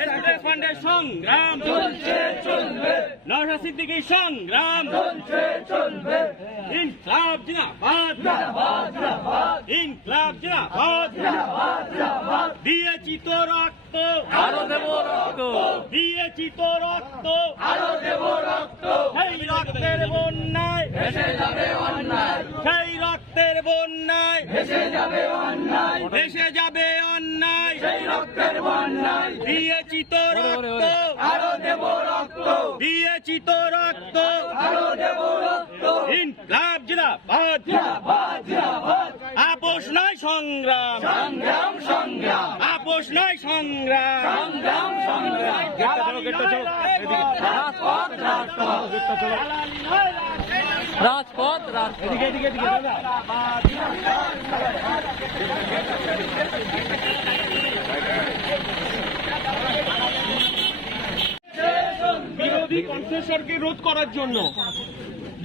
Student ফ্রন্টের সংগ্রাম নওশাদ সিদ্দিকীর সংগ্রাম ইনকলাব জিন্দাবাদ, ইনকলাব জিন্দাবাদ। দিয়েছি তো রক্ত, আরো দেব রক্ত, দিয়েছি তো রক্ত, আরো দেব রক্ত। সেই রক্তের বন্যায় ভেসে যাবে অন্যায়, সেই রক্তের বন্যায় ভেসে যাবে অন্যায়, ভেসে যাবে অন্যায়। সেই রক্তের বন্যায় দিয়েছি তো রক্ত, আরো দেব রক্ত, দিয়েছি তো রক্ত, আরো দেব রক্ত। ইনকলাব জিন্দাবাদ, জিন্দাবাদ, জিন্দাবাদ। আপোষ নয় সংগ্রাম, সংগ্রাম, সংগ্রাম, আপোষ নয় সংগ্রাম। সংগ্রাম, সংগ্রাম। রাজপথ, রাজপথ, রাজপথ, রাজপথ। বিরোধী কণ্ঠস্বরকে রোধ করার জন্য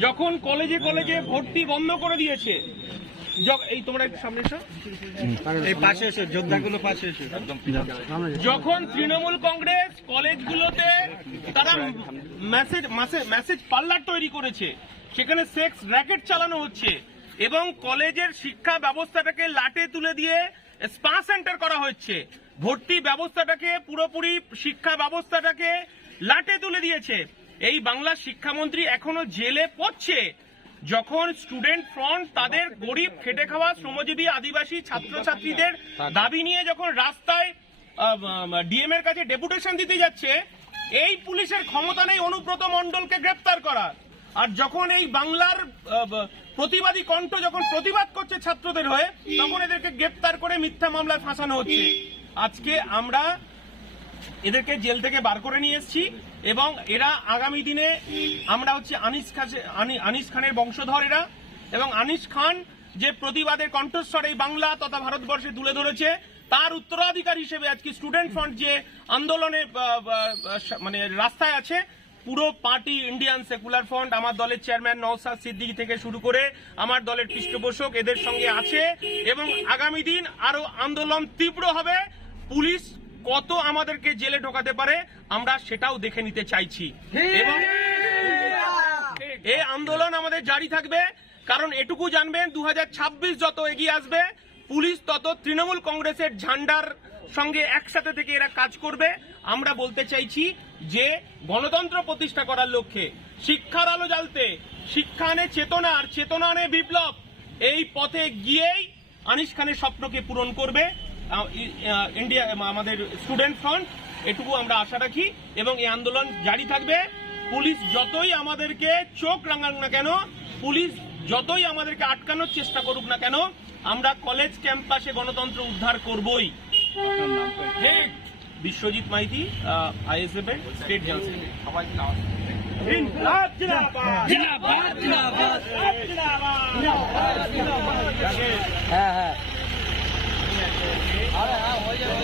যখন কলেজে কলেজে ভর্তি বন্ধ করে দিয়েছে, এই তোমরা একটু সামনে এসো, এই পাশে এসো, যোদ্ধাগুলো পাশে এসো। যখন তৃণমূল কংগ্রেস কলেজগুলোতে তারা মেসেজ পার্লার তৈরি করেছে, সেখানে সেক্স র্যাকেট চালানো হচ্ছে এবং কলেজের শিক্ষা ব্যবস্থাটাকে লাটে তুলে দিয়ে স্পা সেন্টার করা হচ্ছে, ভর্তি ব্যবস্থাটাকে পুরোপুরি শিক্ষা ব্যবস্থাটাকে লাটে তুলে দিয়েছে। এই বাংলার শিক্ষামন্ত্রী এখনো জেলে পড়ছে। যখন স্টুডেন্ট ফ্রন্ট তাদের গরিব খেটে খাওয়া শ্রমজীবী আদিবাসী ছাত্রছাত্রীদের দাবি নিয়ে যখন রাস্তায় ডিএম এর কাছে ডেপুটেশন দিতে যাচ্ছে, এই পুলিশের ক্ষমতা নেই অনুব্রত মণ্ডলকে গ্রেপ্তার করার। আর যখন এই বাংলার প্রতিবাদী কণ্ঠ যখন প্রতিবাদ করছে ছাত্রদের হয়ে, তখন এদেরকে গ্রেপ্তার করে মিথ্যা মামলায় ফাঁসানো হচ্ছে। আজকে আমরা এদেরকে জেল থেকে বার করে নিয়ে এসেছি এবং এরা আগামী দিনে আমরা হচ্ছে আনিস খানের বংশধর এরা, এবং আনিস খান যে প্রতিবাদের কণ্ঠস্বর এই বাংলা তথা ভারতবর্ষে তুলে ধরেছে, তার উত্তরাধিকার হিসেবে আজকে স্টুডেন্ট ফ্রন্ট যে আন্দোলনে মানে রাস্তায় আছে, পুরো পার্টি ইন্ডিয়ান সেকুলার ফ্রন্ট, আমার দলের চেয়ারম্যান নওশাদ সিদ্দিকী থেকে শুরু করে আমার দলের পৃষ্ঠপোষক এদের সঙ্গে আছে এবং আগামী দিন আরো আন্দোলন তীব্র হবে। পুলিশ কত আমাদেরকে জেলে ঢোকাতে পারে আমরা সেটাও দেখে নিতে চাইছি এবং এই আন্দোলন আমাদের জারি থাকবে। কারণ এটুকু জানবেন, 2026 যত এগিয়ে আসবে, পুলিশ তত তৃণমূল কংগ্রেসের ঝান্ডার সঙ্গে একসাথে থেকে এরা কাজ করবে। আমরা বলতে চাইছি যে গণতন্ত্র প্রতিষ্ঠা করার লক্ষ্যে, শিক্ষার আলো জ্বালতে, শিক্ষা আনে চেতনা, আর চেতনা আনে বিপ্লব, এই পথে গিয়েই আনিস খানের স্বপ্নকে পূরণ করবে ইন্ডিয়া আমাদের স্টুডেন্ট ফ্রন্ট, এটুকু আমরা আশা রাখি এবং এই আন্দোলন জারি থাকবে। পুলিশ যতই আমাদেরকে চোখ রাঙাক না কেন, পুলিশ যতই আমাদেরকে আটকানোর চেষ্টা করুক না কেন, আমরা কলেজ ক্যাম্পাসে গণতন্ত্র উদ্ধার করবই। বিশ্বজিৎ মাইতি, আইএসএফ এর স্টেট জেনারেল সেক্রেটারি। ইনকলাব জিন্দাবাদ, জিন্দাবাদ, জিন্দাবাদ, জিন্দাবাদ। হ্যাঁ, হ্যাঁ। আরে হ্যাঁ, হয়ে যাবে।